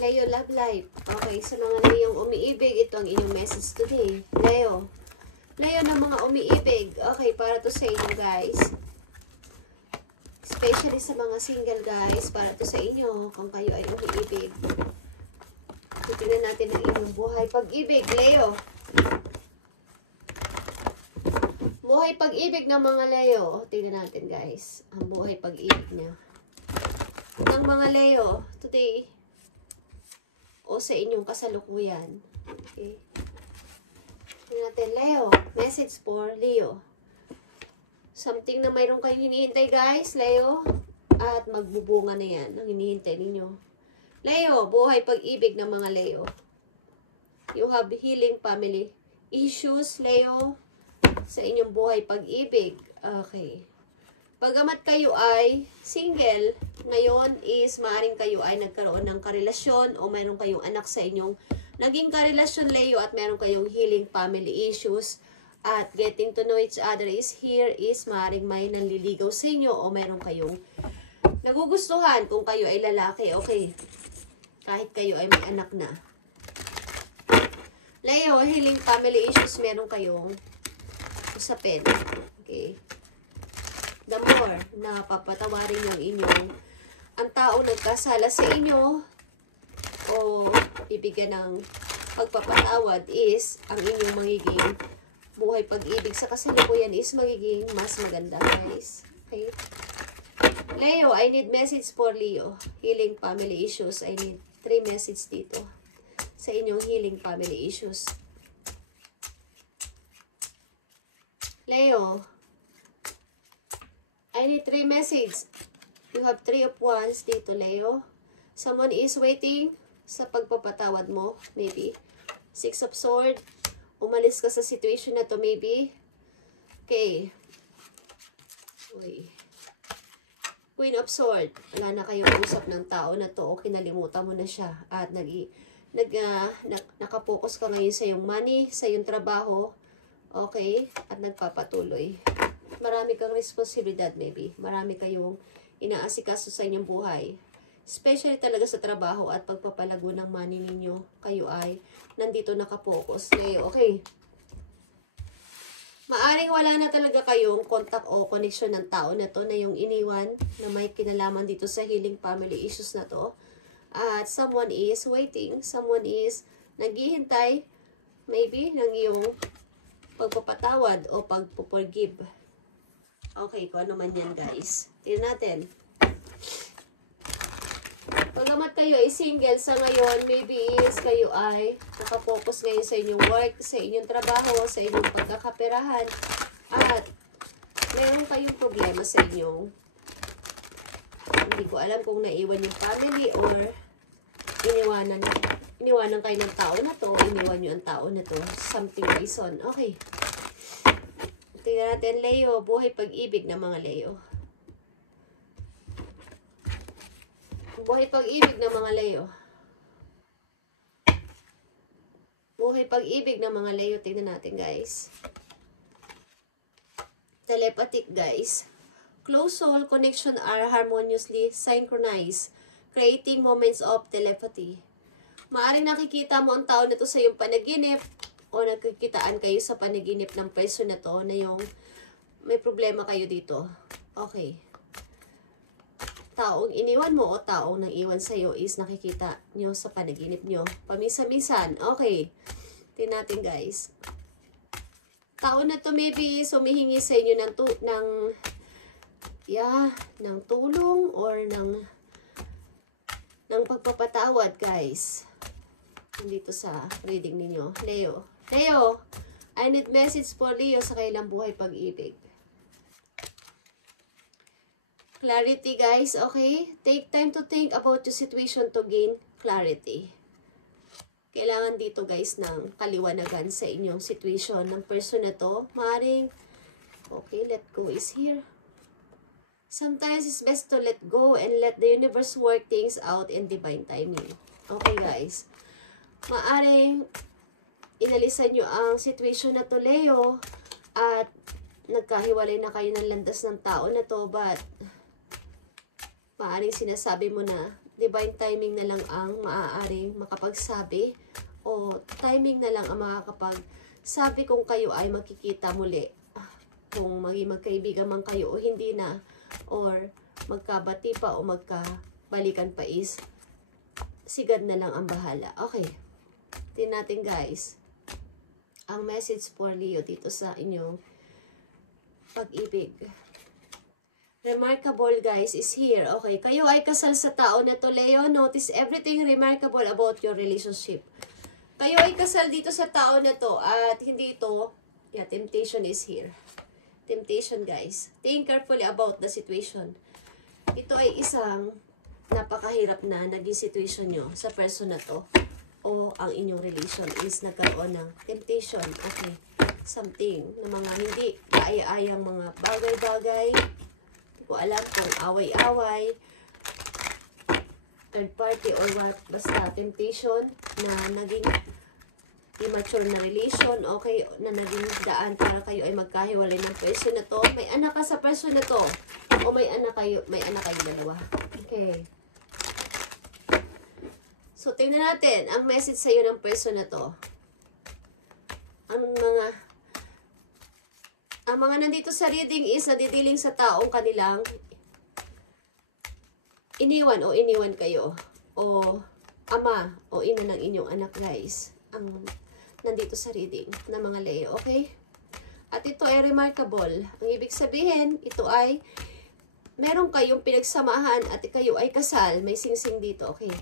Leo, love life. Okay, sa mga Leong umiibig, ito ang inyong message today. Leo. Leo ng mga umiibig. Okay, para to sa inyo, guys. Especially sa mga single, guys. Para to sa inyo, kung kayo ay umiibig. Tingnan natin ang inyong buhay pag-ibig, Leo. Buhay pag-ibig ng mga Leo. Tingnan natin, guys. Ang buhay pag-ibig niya. Ng mga Leo, today, o sa inyong kasalukuyan. Okay. Tingnan natin, Leo. Message for Leo. Something na mayroon kayong hinihintay, guys, Leo. At magbubunga na yan ang hinihintay ninyo. Leo, buhay pag-ibig ng mga Leo. You have healing family issues, Leo, sa inyong buhay pag-ibig. Okay. Pagamat kayo ay single, ngayon is maaaring kayo ay nagkaroon ng karelasyon o mayroon kayong anak sa inyong naging karelasyon, Leo, at mayroon kayong healing family issues at getting to know each other is here is maaaring may nanliligaw sa inyo o mayroon kayong nagugustuhan kung kayo ay lalaki. Okay. Kahit kayo ay may anak na. Leo, healing family issues, meron kayong usapin. Okay. The more na papatawarin yung inyong ang taong nagkasala sa inyo o ibigyan ng pagpapatawad is ang inyong magiging buhay pag-ibig sa kasalukuyan is magiging mas maganda, guys. Okay? Leo, I need message for Leo. Healing family issues. I need 3 message dito sa inyong healing family issues. Leo, I need 3 message. You have 3 of wands dito, Leo. Someone is waiting sa pagpapatawad mo, maybe. 6 of swords. Umalis ka sa situation na to, maybe. Okay. Uy. Queen of swords. Wala na kayong usap ng tao na to o kinalimutan mo na siya. At nakapokus ka ngayon sa iyong money, sa iyong trabaho. Okay? At nagpapatuloy. Marami kang responsibilidad, maybe. Marami kayong inaasikaso sa inyong buhay. Especially talaga sa trabaho at pagpapalago ng money ninyo. Kayo ay nandito nakapokus. Okay. Maaring wala na talaga kayong contact o connection ng tao na to na yung iniwan na may kinalaman dito sa healing family issues na to. At someone is waiting. Someone is naghihintay maybe ng iyong pagpapatawad o pagpo-forgive. Okay, kung ano man yan, guys. Tingnan natin. Pagamat kayo ay single sa ngayon, maybe is kayo ay nakapokus ngayon sa inyong work, sa inyong trabaho, sa inyong pagkakaperahan, at meron kayong problema sa inyong, hindi ko alam kung naiwan yung family or iniwanan kayo ng tao na to, iniwan nyo ang tao na to, something reason. Okay. Tingnan natin, Leo, buhay pag-ibig ng mga Leo. Buhay pag-ibig ng mga Leo. Buhay pag-ibig ng mga Leo. Tingnan natin, guys. Telepathic, guys. Close soul connection are harmoniously synchronized, creating moments of telepathy. Maaring nakikita mo ang tao na to sa iyong panaginip o nagkikitaan kayo sa panaginip ng person na to na yung may problema kayo dito. Okay. Taong iniwan mo o taong nang iwan sa'yo is nakikita nyo sa panaginip nyo. Paminsan-minsan. Okay. Tingnan natin, guys. Tao na to maybe sumihingi sa inyo ng tulong or ng pagpapatawad, guys. Dito sa reading ninyo. Leo. Leo, I need message for Leo sa kailang buhay pag-ibig. Clarity, guys. Okay? Take time to think about your situation to gain clarity. Kailangan dito, guys, ng kaliwanagan sa inyong situation ng person na to. Maaaring, okay, let go is here. Sometimes it's best to let go and let the universe work things out in divine timing. Okay, guys. Maaaring inalisan nyo ang situation na to, Leo, at nagkahiwalay na kayo ng landas ng tao na to, but Maaaring sinasabi mo na divine timing na lang ang maaaring makapagsabi o timing na lang ang makakapagsabi kung kayo ay magkikita muli. Kung maging magkaibigan man kayo o hindi na, or magkabati pa o magkabalikan pa is si God na lang ang bahala. Okay. Tingnan natin guys. Ang message for Leo dito sa inyong pag-ibig. Remarkable guys is here. Okay. Kayo ay kasal sa tao na to, Leo. Notice everything remarkable about your relationship. Kayo ay kasal dito sa tao na to at hindi ito, temptation is here. Temptation guys. Think carefully about the situation. Ito ay isang napakahirap na naging situation nyo sa person na to o ang inyong relation is nagkaroon ng temptation. Okay. Something na mga hindi kaaya-ayang mga bagay-bagay. Hindi ko alam kung away-away, third party or what. Basta temptation na naging immature na relation, okay, na naging daan para kayo ay magkahiwalay ng person na to. May anak ka sa person na to. O may anak kayo dalawa. Okay. So, tingnan natin ang message sa'yo ng person na to. Ang mga nandito sa reading is nadidiling sa taong kanilang iniwan o iniwan kayo. O ama o ina ng inyong anak guys. Ang nandito sa reading ng mga Leo, okay? At ito ay remarkable. Ang ibig sabihin, ito ay meron kayong pinagsamahan at kayo ay kasal. May singsing dito, okay?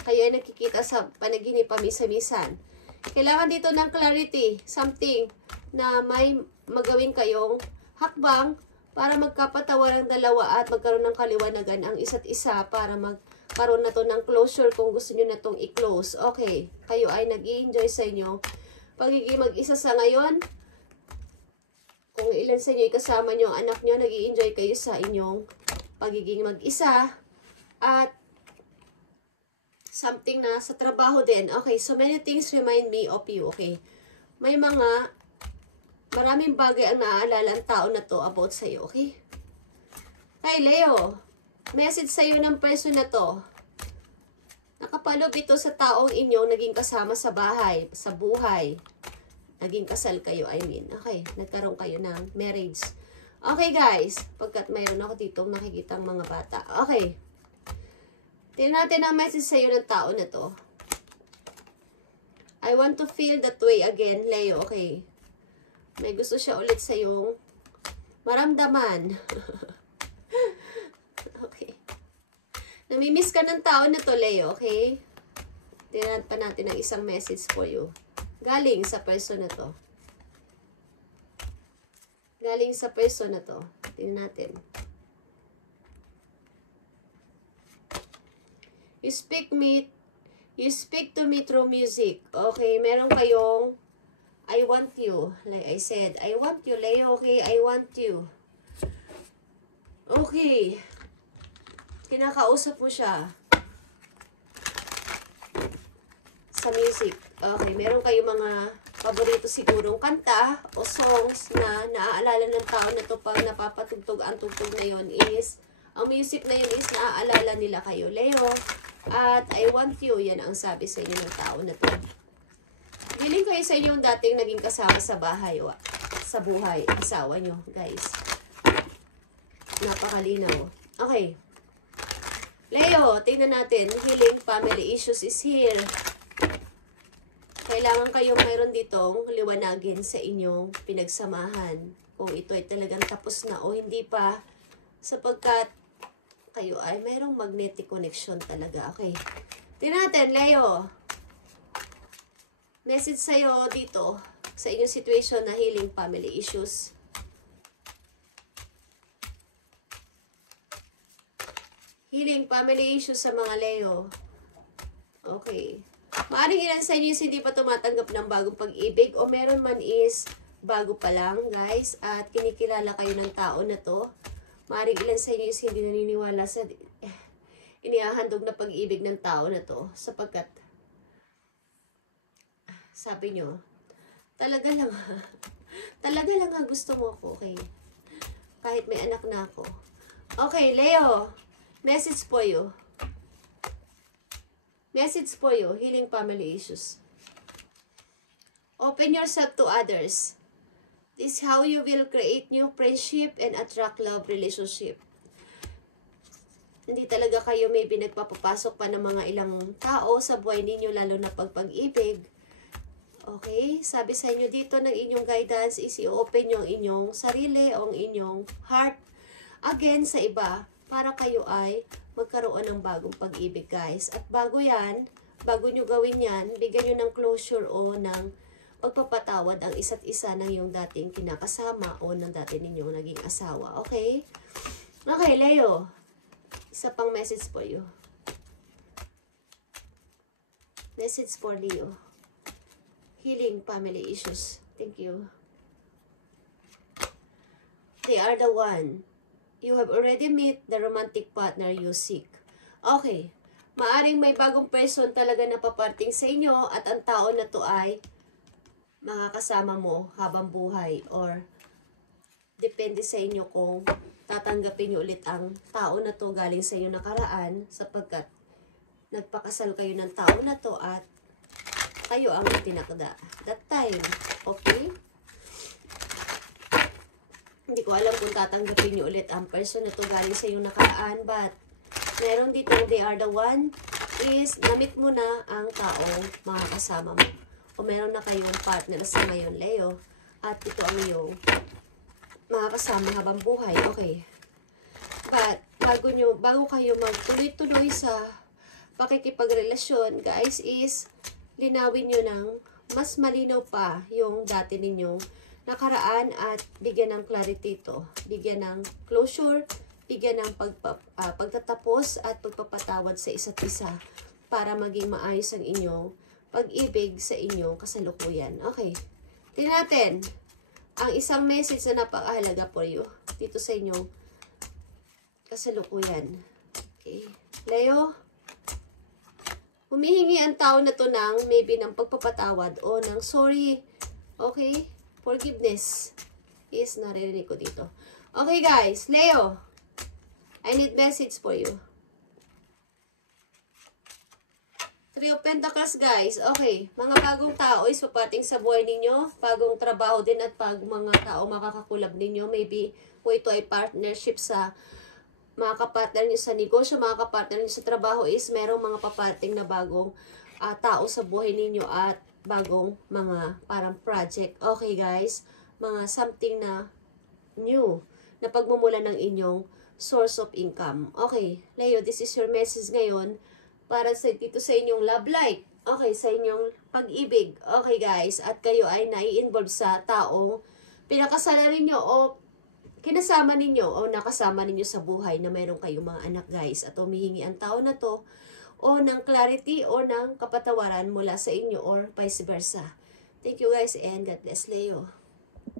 Kayo ay nakikita sa panaginip pamisa-misan. Kailangan dito ng clarity, something na may magawin kayong hakbang para magkapatawa ng dalawa at magkaroon ng kaliwanagan ang isa't isa para magkaroon na to ng closure kung gusto nyo na tong i-close. Okay, kayo ay nag-i-enjoy sa inyo pagiging mag-isa sa ngayon. Kung ilan sa inyo kasama nyo, anak nyo, nag-i-enjoy kayo sa inyong pagiging mag-isa at something na sa trabaho din. Okay, so many things remind me of you. Okay, may maraming bagay ang naaalala ang tao na to about sa'yo. Okay? Hey, Leo, message sa'yo ng person na to. Nakapalob ito sa taong inyong naging kasama sa bahay, sa buhay. Naging kasal kayo, I mean. Okay, nagkaroon kayo ng marriage. Okay, guys, pagkat mayroon ako dito makikita ang mga bata. Okay. Tingnan natin ang message sa'yo ng tao na to. I want to feel that way again, Leo. Okay. May gusto siya ulit sa'yong maramdaman. Okay. Namimiss ka ng tao na to, Leo. Okay. Tingnan pa natin ang isang message for you. Galing sa person na to. Galing sa person na to. Tingnan natin. You speak to me through music. Okay, meron kayong I want you. Like I said, I want you, Leo. Okay, I want you. Okay. Kinakausap mo siya sa music. Okay, meron kayong mga paborito sigurong kanta o songs na naaalala ng tao na to pag napapatugtog ang tugtog na yon is, ang music na yun is naaalala nila kayo, Leo. At I want you, yan ang sabi sa inyo ng tao na to. Feeling kayo sa inyong dating naging kasama sa bahay o sa buhay, asawa nyo, guys. Napakalinaw. Okay. Leo, tingnan natin. Healing family issues is here. Kailangan kayong mayroon ditong liwanagin sa inyong pinagsamahan. Kung ito ay talagang tapos na o hindi pa. Sapagkat kayo ay mayroong magnetic connection talaga. Okay. Tingnan natin, Leo. Message sa'yo dito sa inyong situation na healing family issues. Healing family issues sa mga Leo. Okay. Maaring ilan sa inyo hindi pa tumatanggap ng bagong pag-ibig o meron man is bago pa lang, guys. At kinikilala kayo ng tao na to. Maaring ilan sa inyo hindi naniniwala sa inihahandog na pag-ibig ng tao na to. Sapagkat, sabi nyo, talaga lang gusto mo ako, okay? Kahit may anak na ako, Okay, Leo. Message for you. Message for you. Healing family issues. Open yourself to others. This is how you will create new friendship and attract love relationship. Hindi talaga kayo may pinagpapapasok pa ng mga ilang tao sa buhay ninyo, lalo na pag-ibig. Okay? Sabi sa inyo dito ng inyong guidance is i-open yung inyong sarili o ang inyong heart again sa iba para kayo ay magkaroon ng bagong pag-ibig, guys. At bago yan, bago nyo gawin yan, bigyan nyo ng closure o ng pagpapatawad ang isa't isa ng yung dating kinakasama o ng dati ninyong naging asawa. Okay? Okay, Leo. Isa pang message for you. Message for Leo. Healing family issues. Thank you. They are the one. You have already met the romantic partner you seek. Okay. Maaring may bagong person talaga na paparting sa inyo at ang tao na to ay makakasama mo habang buhay or depende sa inyo kung tatanggapin nyo ulit ang tao na to galing sa inyo nakaraan sapagkat nagpakasal kayo ng tao na to at kayo ang tinakda. That time, okay? Hindi ko alam kung tatanggapin nyo ulit ang person na to galing sa inyo nakaraan but meron dito they are the one is namit mo na ang taong makakasama mo. O meron na kayong partner sa ngayon, Leo. At ito ang iyong makakasama habang buhay. Okay. But, bago kayo magtuloy-tuloy sa pakikipagrelasyon, guys, is linawin nyo ng mas malinaw pa yung dati ninyong nakaraan at bigyan ng clarity ito. Bigyan ng closure, bigyan ng pagtatapos at pagpapatawad sa isa't isa para maging maayos ang inyong pag-ibig sa inyong kasalukuyan. Okay. Tingnan natin ang isang message na napakahalaga for you dito sa inyong kasalukuyan. Okay. Leo, humihingi ang tao na to ng maybe ng pagpapatawad o ng sorry. Okay? Forgiveness is naririnig ko dito. Okay guys, Leo, I need message for you. Three of Pentacles, guys. Okay, mga bagong tao is papating sa buhay ninyo. Bagong trabaho din at mga tao makakakulab ninyo. Maybe kung ito ay partnership sa mga kapartner nyo sa negosyo, mga kapartner nyo sa trabaho is merong mga papating na bagong tao sa buhay ninyo at bagong mga parang project. Okay, guys. Mga something na new na pagmumula ng inyong source of income. Okay, Leo, this is your message ngayon para sa dito sa inyong love life. Okay, sa inyong pag-ibig. Okay, guys, at kayo ay nai-involve sa taong pinakasala ninyo o kinasama ninyo o nakasama ninyo sa buhay na mayroon kayong mga anak, guys. At humihingi ang tao na to o ng clarity o ng kapatawaran mula sa inyo or vice versa. Thank you, guys, and God bless, Leo.